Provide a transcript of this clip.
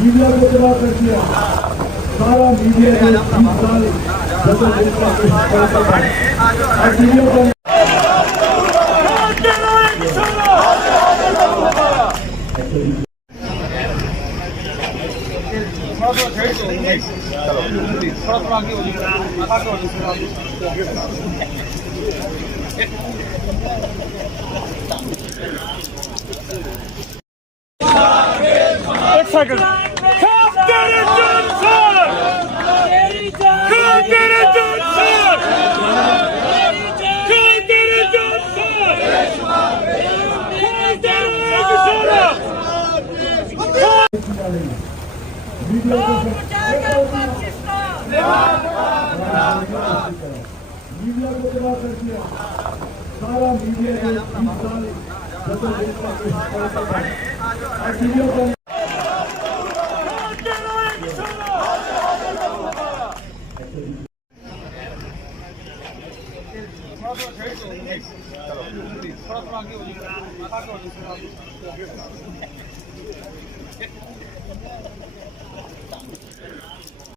Media को तबाह कर दिया। सारा मीडिया ने 30 साल मीडिया को तबाह कर दिया। सारा मीडिया ने 30 साल